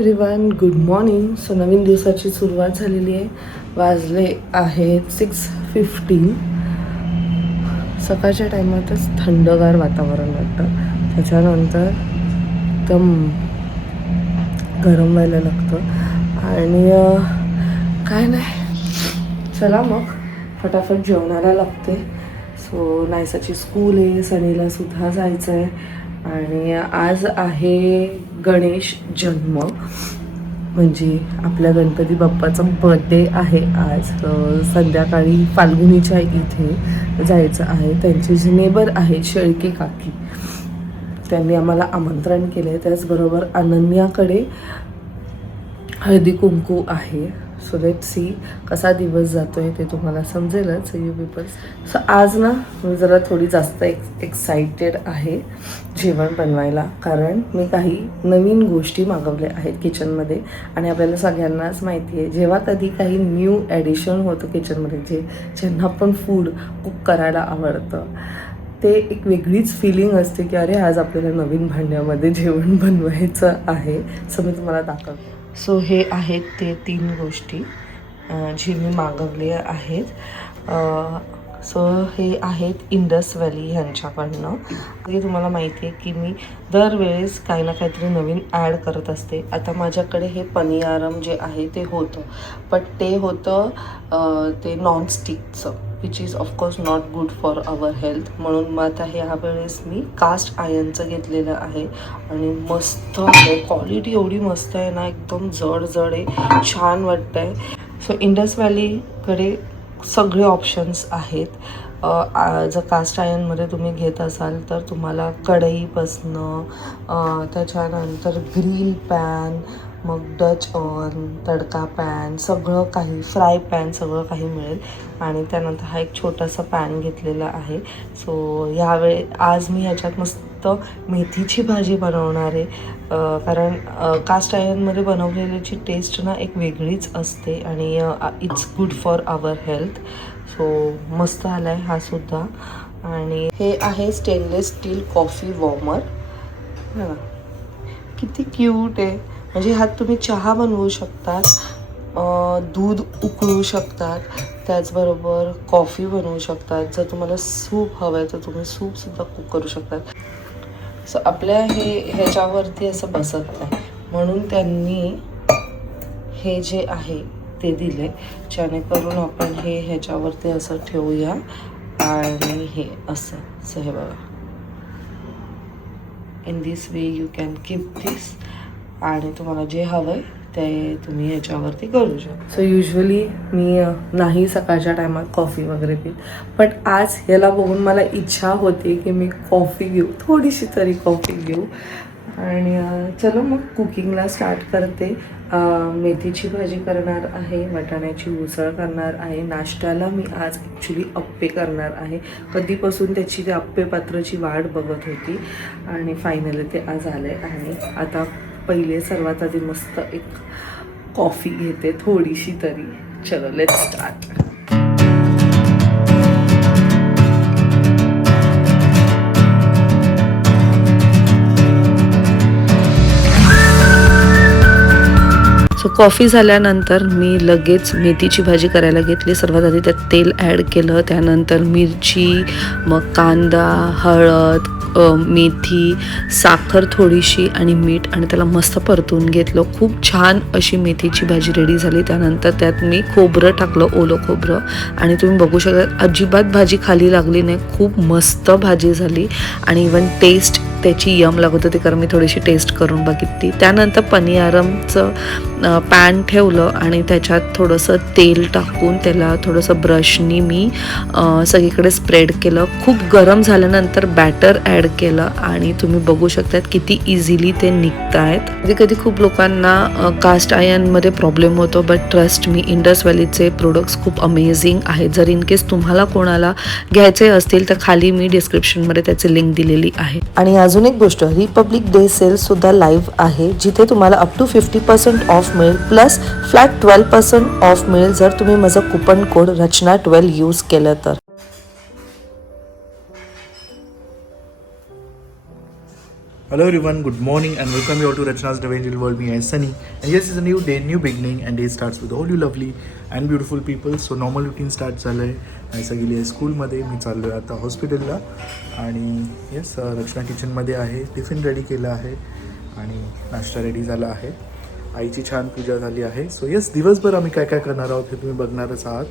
Everyone, good morning. So नवीन दिवसाची सुरुवात झालेली आहे. वाजले आहेत 6:15. सकाळच्या टायमातच थंडगार वातावरण वाटतं, त्याच्यानंतर एकदम गरम व्हायला लागतं आणि काय नाही, चला मग फटाफट जेवणाला लागते. सो नायसाची स्कूल आहे, सनीला सुद्धा जायचं आहे आणि आज आहे गणेश जन्म, म्हणजे आपल्या गणपती बाप्पाचा बर्थडे आहे आज. संध्याकाळी फाल्गुनीच्या इथे जायचं आहे. त्यांचे जे नेबर आहेत शेळके काकी, त्यांनी आम्हाला आमंत्रण केले. त्याचबरोबर अनन्याकडे हळदी कुंकू आहे. सो लेट सी कसा दिवस जातो आहे ते तुम्हाला समजेलच. You people's. सो आज ना मी जरा थोडी जास्त एक्साइटेड आहे जेवण बनवायला, कारण मी काही नवीन गोष्टी मागवल्या आहेत किचनमध्ये. आणि आपल्याला सगळ्यांनाच माहिती आहे, जेव्हा कधी काही न्यू ॲडिशन होतं किचनमध्ये, ज्यांना पण फूड कुक करायला आवडतं, ते एक वेगळीच फिलिंग असते की अरे आज आपल्याला नवीन भांड्यामध्ये जेवण बनवायचं आहे. सो मी तुम्हाला दाखवते. सो हे आहेत ते 3 गोष्टी जी मी मागवल्या आहेत. सो हे आहेत इंडस व्हॅली ह्यांच्याकडनं. हे तुम्हाला माहिती आहे की मी दरवेळेस काही ना काहीतरी नवीन ॲड करत असते. आता माझ्याकडे हे पनियारम जे आहे ते होतं, बट ते होतं ते नॉनस्टिकचं, which is of course not good for our health. म्हणून मग आता ह्यावेळेस मी कास्ट आयर्नचं घेतलेलं आहे आणि मस्त आहे. क्वालिटी एवढी मस्त आहे ना, एकदम जड आहे, छान वाटतं आहे. सो इंडस व्हॅलीकडे सगळे ऑप्शन्स आहेत. जर कास्ट आयर्नमध्ये तुम्ही घेत असाल तर तुम्हाला कढईपासनं त्याच्यानंतर ग्रिल पॅन, मग डच ओव्हन, तडका पॅन, सगळं काही, फ्राय पॅन, सगळं काही मिळेल. आणि त्यानंतर हा एक छोटासा पॅन घेतलेला आहे. सो आज मी ह्याच्यात मस्त मेथीची भाजी बनवणार आहे, कारण कास्ट आयर्नमध्ये बनवलेल्याची टेस्ट ना एक वेगळीच असते आणि it's good for our health. So मस्त आला आहे हा सुद्धा. आणि हे आहे स्टेनलेस स्टील कॉफी वॉर्मर. हां, किती क्यूट आहे. म्हणजे ह्यात तुम्ही चहा बनवू शकतात, दूध उकळू शकतात, त्याचबरोबर कॉफी बनवू शकतात. जर तुम्हाला सूप हवं आहे तर तुम्ही सूपसुद्धा कुक करू शकतात. सो आपल्या ह्याच्यावरती असं बसत नाही, म्हणून त्यांनी हे जे आहे ते दिले, जेणेकरून आपण हे ह्याच्यावरती असं ठेवूया आणि हे असं. सो हे बघा, in this way you can keep this, आणि तुम्हाला जे हवं आहे ते तुम्ही ह्याच्यावरती करू शकता. सो युजली मी नाही सकाळच्या टायमात कॉफी वगैरे पीत, बट आज ह्याला बघून मला इच्छा होती की मी कॉफी घेऊ, थोडीशी तरी कॉफी घेऊ. आणि चलो मग कुकिंगला स्टार्ट करते. मेथीची भाजी करणार आहे, वाटाण्याची उसळ करणार आहे. नाश्त्याला मी आज ॲक्च्युली अप्पे करणार आहे. कधीपासून त्याची ते अप्पे पात्राची वाट बघत होती आणि फायनली ते आज आले. आणि आता पहिले सर्वात आधी मस्त एक कॉफी घेते, थोडीशी तरी. चलो लेट्स स्टार्ट. सो कॉफी झाल्यानंतर मी लगेच मेथीची भाजी करायला घेतली. सर्वात आधी त्यात तेल ॲड केलं, त्यानंतर मिरची, मग कांदा, हळद, मेथी, साखर थोडीशी आणि मीठ, आणि त्याला मस्त परतून घेतलं. खूप छान अशी मेथीची भाजी रेडी झाली. त्यानंतर त्यात मी खोबरं टाकलं, ओलं खोबरं, आणि तुम्ही बघू शकता अजिबात भाजी खाली लागली नाही, खूप मस्त भाजी झाली. आणि इवन टेस्ट त्याची यम लागत होती, कारण मी थोडीशी टेस्ट करून बघितली. त्यानंतर पनियारमचं पॅन ठेवलं आणि त्याच्यात थोडंसं तेल टाकून त्याला थोडंसं ब्रशनी मी सगळीकडे स्प्रेड केलं. खूप गरम झाल्यानंतर बॅटर ॲड केलं आणि तुम्ही बघू शकतात किती इझिली ते निघत आहेत. कधी कधी खूप लोकांना कास्ट आयर्नमध्ये प्रॉब्लेम होतो, बट ट्रस्ट मी, इंडस व्हॅलीचे प्रोडक्ट्स खूप अमेझिंग आहेत. जर इन केस तुम्हाला कोणाला घ्यायचे असतील तर खाली मी डिस्क्रिप्शनमध्ये त्याची लिंक दिलेली आहे. आणि अजून एक गोष्ट, रिपब्लिक डे सेल सुद्धा लाईव्ह आहे, जिथे तुम्हाला अप टू 50% ऑफ मिळेल, प्लस फ्लॅट 12% ऑफ मिळेल जर तुम्ही माझं कुपन कोड रचना12 यूज केलं तर. Hello everyone, good morning and welcome you all to Rachna's Devangel World. Me as Sunny, and yes, it's a new day, new beginning, and day starts with all you lovely and beautiful people. So normal routine start झालं आहे. नायसा गेली आहे स्कूलमध्ये, मी चाललो आहे आता हॉस्पिटलला. आणि येस, रचना किचनमध्ये आहे, टिफिन रेडी केला आहे आणि नाश्ता रेडी झाला आहे. आईची छान पूजा झाली आहे. सो येस, दिवसभर आम्ही काय काय करणार आहोत हे तुम्ही बघणारच आहात.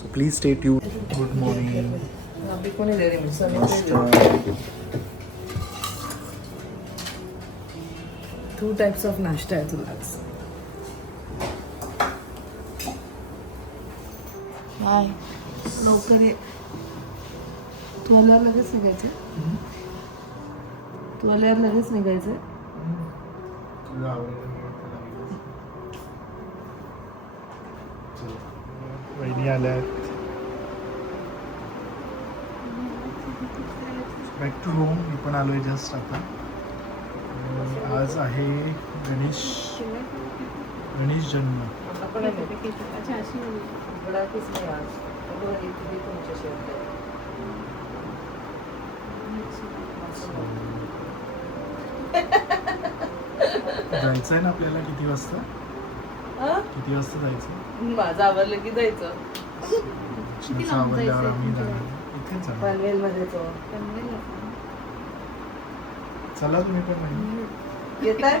So please stay tune. Good morning. Two types of नाश्ता आहे तुला आज. हाय, लवकर ये. तू आल्यावर लगेच निघायचं. तू आल्यावर लगेच निघायचं. वहिनी आल्या. Back to home. मी पण आलोय जस्ट आता. आज आहे गणेश जन्म. जायचं आहे ना आपल्याला. किती वाजता जायचं? माझं आवडलं की जायचं. आवडल्यावर आम्ही जाणार. इथेच पनवेलमध्ये तो चला तुम्ही पण. नाही येत आहे.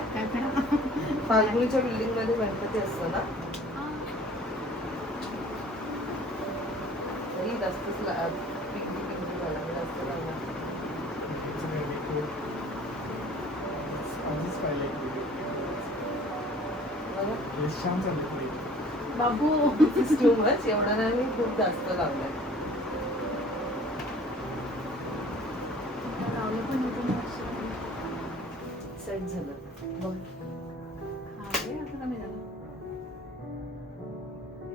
फाल्गुनीच्या बिल्डिंग मध्ये गणपती असतो ना. जास्तच बाबू मच एवढा नाही. मी खूप जास्त लावलाय. सेट झालं मग.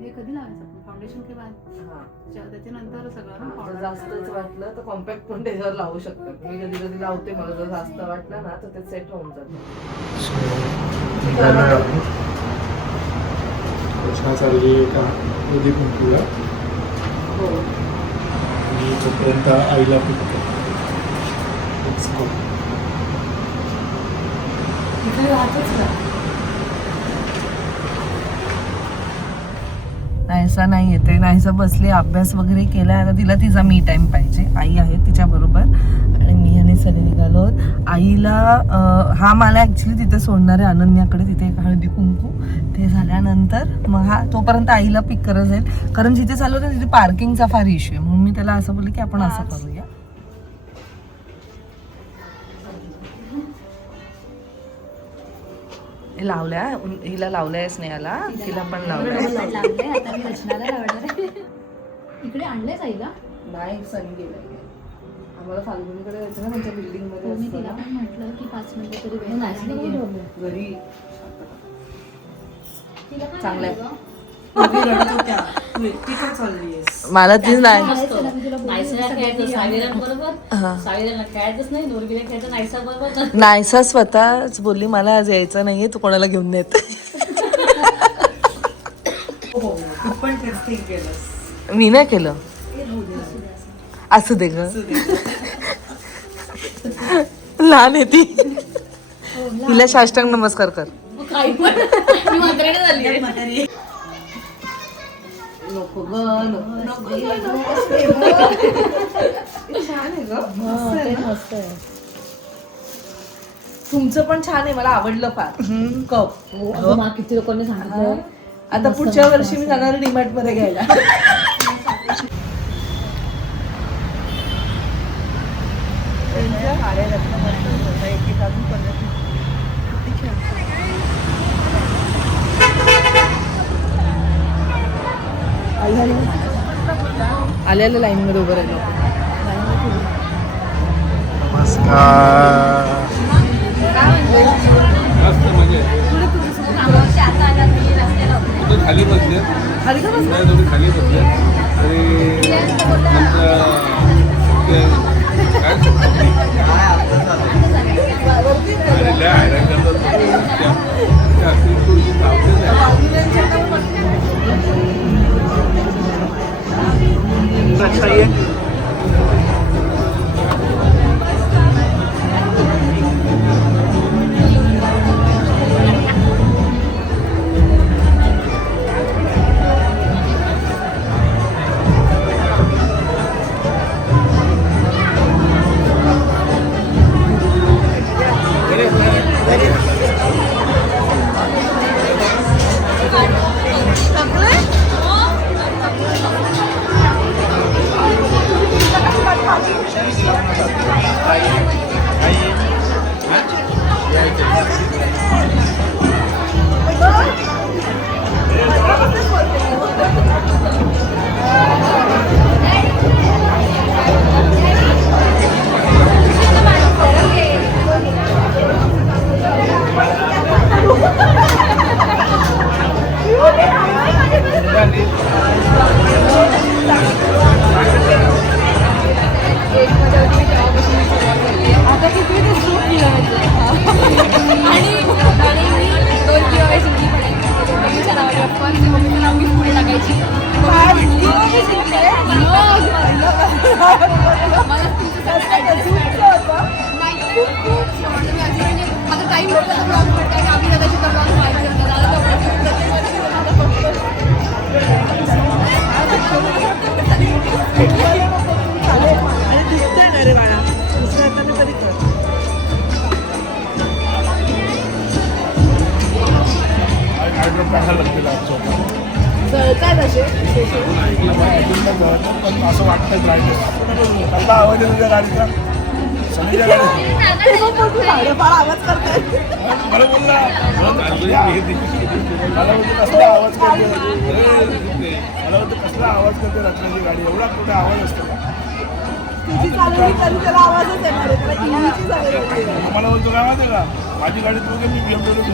हे कधी लावायचं फाउंडेशन के बाद? त्याच्यानंतर सगळं जास्तच वाटलं तर कॉम्पॅक्ट पण त्याच्यावर लावू शकतो. मी कधी कधी लावते. मला जर जास्त वाटलं ना तर ते सेट होऊन जातं. चालली एका नदी कुंकूला. हो. आणि तोपर्यंत आईला पिकतो. तिथे राहतच ना. नाहीसा नाही येते. नाहीसा बसली, अभ्यास वगैरे केला. आता तिला तिचा मी टाइम पाहिजे. आई आहे तिच्या बरोबर आणि मी आणि सनी निघालो. आईला हा मला ऍक्च्युली तिथे सोडणार आहे अनन्याकडे. तिथे एक हळदी कुंकू ते झाल्यानंतर मग हा तोपर्यंत आईला पिक करत जाईल. कारण जिथे चाललो ना तिथे पार्किंगचा फार इश्यू आहे. म्हणून मी त्याला असं बोलले की आपण असं करूया. लावल्या हिला लावलंय स्नेहाला. तिला पण लावलंय. आता मी रचनाला लावणार. इकडे आणलंय आईला? नाही, सनी गेलाय. आम्हाला फाल्गुनीकडे जायचं ना त्यांच्या बिल्डिंग मध्ये. मी तिला पण म्हटलं की 5 मिनिटं तरी वेळ नाही घरी. चांगलं मला ती नाही. नाहीसा स्वतःच बोलली मला आज यायचं नाहीये, तू कोणाला घेऊन येत. मी नाही केलं. असू दे ग. लहान आहे ती. तिला साष्टांग नमस्कार कर. नको ग, नको. छान आहे ग. मस्त आहे. तुमचं पण छान आहे. मला आवडलं फार. कप किती लोकांनी सांगितलं. आता पुढच्या वर्षी मी जाणार डीमार्ट मध्ये घ्यायला. आल्याला लाईन मध्ये उभं राहिलं. नमस्कार. खाली बसले. खाली का बसला? खाली बसले आणि पण असं वाटतं ड्रायव्हर कसला आवाज येतो त्या गाडीचा सगळ्या गाडी फार आवाज करताय. मला बोलला मला बोलतो कसला आवाज करते मला बोलतो कसला आवाज करते रत्नाची गाडी एवढा कुठे आवाज असतो का तुझी चालवली तरी त्याला आवाजच येणार आहे. त्याला इंग्लिशची सवय होती. मला बोलतो काय माहिती का माझी गाडी तू मी BMW घेतली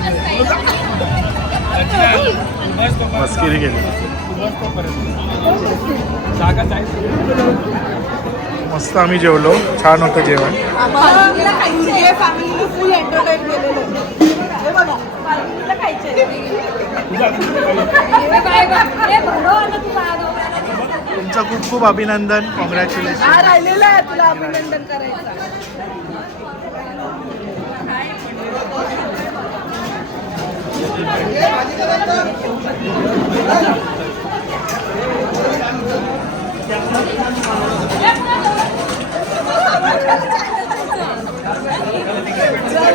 मस्करी केली. मस्त आम्ही जेवलो, छान होतं जेवण. फॅमिलीला खायची आहे. फॅमिलीला फुल एंटरटेन केलेलं आहे. हे बघा फॅमिलीला खायचे तुमचं खूप खूप अभिनंदन, कॉंग्रॅच्युलेशन. हा राहिलेला आहे तुला अभिनंदन करायचं.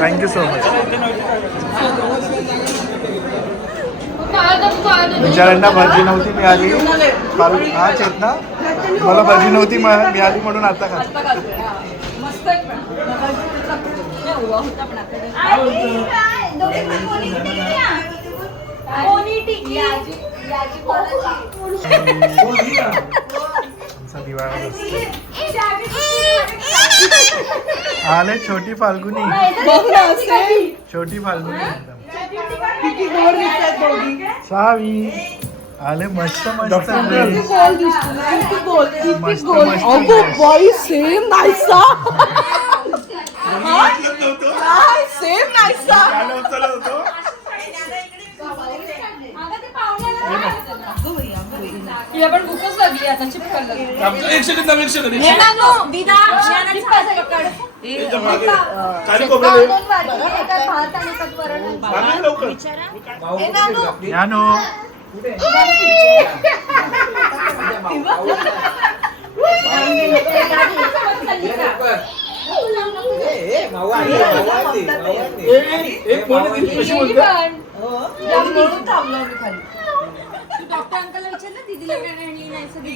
Thank you so much. बिचाऱ्यांना भजी नव्हती मिळाली काल. हा चेतना मला भजी नव्हती मिळाली म्हणून आता का आले छोटी फाल्गुनी. छोटी फाल्गुनी किती गोड दिसतात दोघी. सावी आले मस्त मस्त किती गोड दिसतो. किती गोड किती मस्त गोड. मस्त अगो dress. बाई सेम नाहीसा. सेम नाहीसा. पण भूकच लागली आता चिपकल. एक सेकंद ज्ञानो डॉक्टर अंकलला विचारलं दीदीला काय आणली नाही सगळी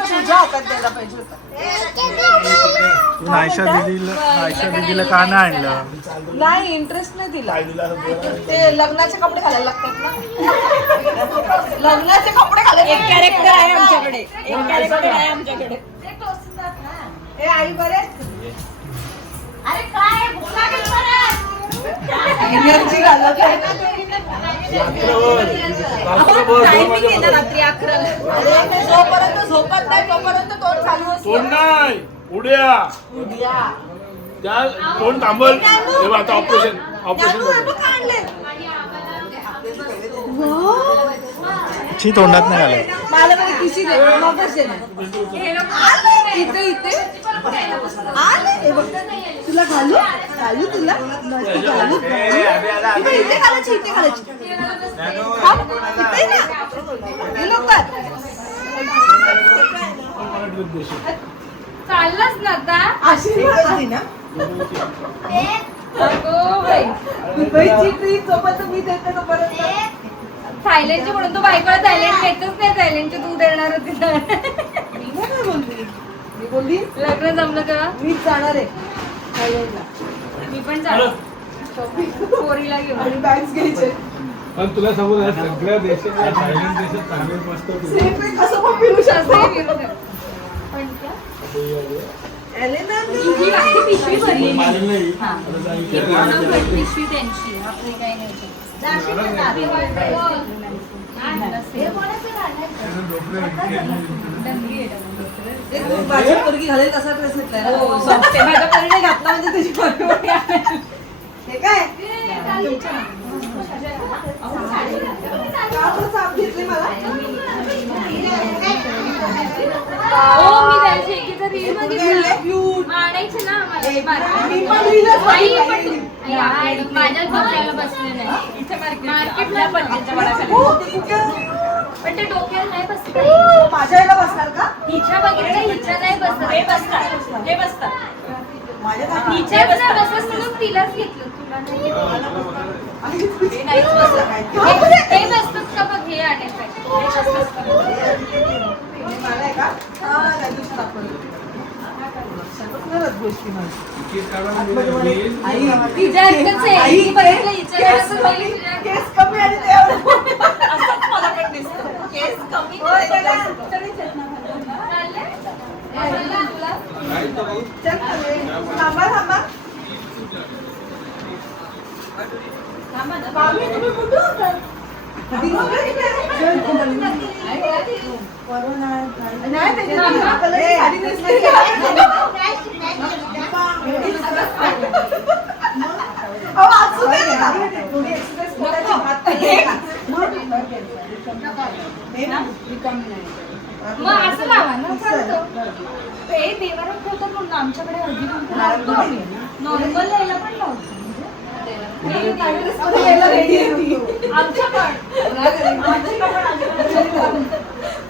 तुझ्या हातात द्यायला पाहिजे होतं. तू नायशा दीदीला का नाही आणलं? नाही इंटरेस्ट नाही दिला. ते लग्नाचे कपडे घालायला लागतात ना. लग्नाचे कपडे घालायला एक कॅरेक्टर आहे आमच्याकडे. एक कॅरेक्टर आहे आमच्याकडे. ए आई बरे अरे काय भूक लागेल परत. एनर्जी घालत आहे. टायमिंग आहे ना रात्री 11ला. जोपर्यंत झोपत नाही तोपर्यंत तोंड चालू असतं. तोंड नाही उड्या त्या तोंड थांबल तेव्हा आता ऑपरेशन ची तोंडात नाही आलं. मला मध्ये किशी दे मगच दे ना. इथे इथे आले हे बघ. तुला घालू घालू तुला मस्त घालू इथे घालायची इथे घालायची. थांब, इथे ना हे लवकर. चाललाच ना आता. आशीर्वाद दे ना. अगो बाई. दुबईची ट्रिप जोपर्यंत मी देते तोपर्यंत. थायलंडची म्हणून तो बायकोला थायलंड येतच नाही. थायलंडचे तू देणार होती तर. मी नाही बोलली. मी बोलली लग्न जमलं तेव्हा मीच जाणार आहे थायलंडला. मी पण जाणार पोरीला घेऊन. आणि बॅग्स घ्यायचे. पण तुला सांगू ना सगळ्या देशात थायलंड देशात चांगले मस्त सेफ आहे, कसं पण फिरू शकतो. पण क्या? आले ना ही बाकी पिशवी भरली. हां. पिशवी त्यांची आपली काही नाही. माझी पोरगी घालेल तसा ड्रेस घेतलाय. माझ्या पोरीने घातला म्हणजे त्याची पोरगी हे काय साप घेतले मला. हो मी त्याची एकीचा रील बघितला. आणायचे ना आम्हाला. मी पण रीलच बाई, बघितली. पण माझ्याच डोक्याला बसले नाही. इथे मार्केटला पल्लीच्या वडाखाली. हो, ते कुठे? पण ते डोक्याला नाही बसत. माझ्या याला बसणार का? हिच्या बघितलं हिच्या नाही बसत. हे बसतात. हे बसतात. माझ्या हिच्याच नाही बसत म्हणून तिलाच घेतलं. तुला नाही घेतलं. हे नाहीच बसत. हे बसतात का बघ हे आणायचं. हे बसतात का? तिच्या इतकंच आहे. ती बघितलं हिच्याकडे बघितलं. केस कमी आणि ते असंच मला पण दिसतं. केस कमी तरीच आहेत ना भरपूर. चाललंय? चाललंय तुला? थांबा थांबा. थांबा ना. मामी तुम्ही कुठे होतात? नाही त्याच्यात कलरची साडी नेसली. अहो, असू दे ना. थोडी exercise करायची, हात पाय द्यायचा. मग असं लावा ना चालतं. हे देवाला ठेवतात म्हणून आमच्याकडे हळदी कुंकू लावतो आम्ही. नॉर्मल यायला पण लावतो. मध्ये यायला ready आहे ती. आमच्या पण.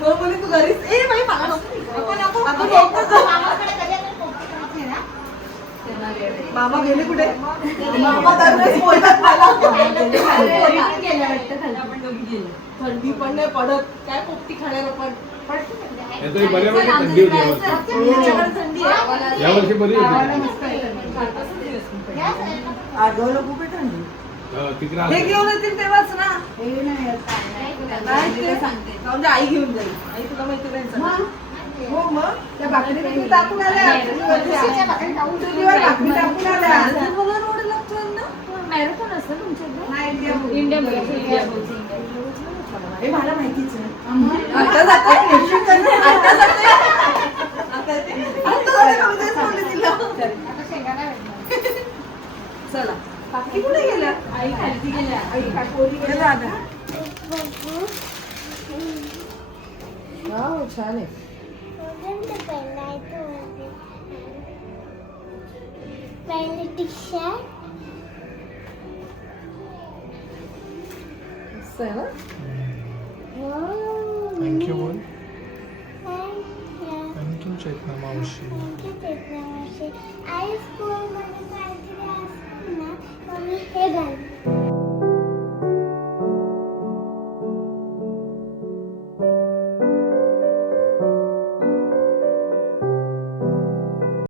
तो बोलली तू घरीच ए बाई मला नको. आपण एकटंच जाऊ. मामा गेले कुठे? मामा दरवेळेस बोलतात मला. थंडी पण नाही पडत. काय पोपटी खाण्याला पण तरी बऱ्यापैकी थंडी होती यावर्षी. याच्याकडे थंडी आहे. यावर्षी बरी होती. आगवलं खूप आहे थंडी. तिकडे हे आलं. घेऊन येतील तेव्हाच ना. नाही ते सांगते. म्हणजे आई घेऊन जाईल. आई तुला माहिती नाही. हो मग त्या भाकरी तुम्ही टाकून आल्या. चुलीवर भाकरी टाकून आल्या. मला रोड लागतोय ना. मॅरेथॉन असतं तुमच्याकडे? नाही इंडिया बोलतो. हे मला माहितीच आहे. आता जाते. आता जाते. आता जाते. बोलले तिला. चला काकी कुठे गेल्या? आई खालती गेल्या. आई काकोरी गेल्या आता. वाव छान आहे. पहले टी शर्ट मस्त आहे ना. थँक्यू बोल. थँक्यू थँक्यू चेतना मावशी. आई स्कूल मध्ये काहीतरी असतं ना मग मी हे घालते.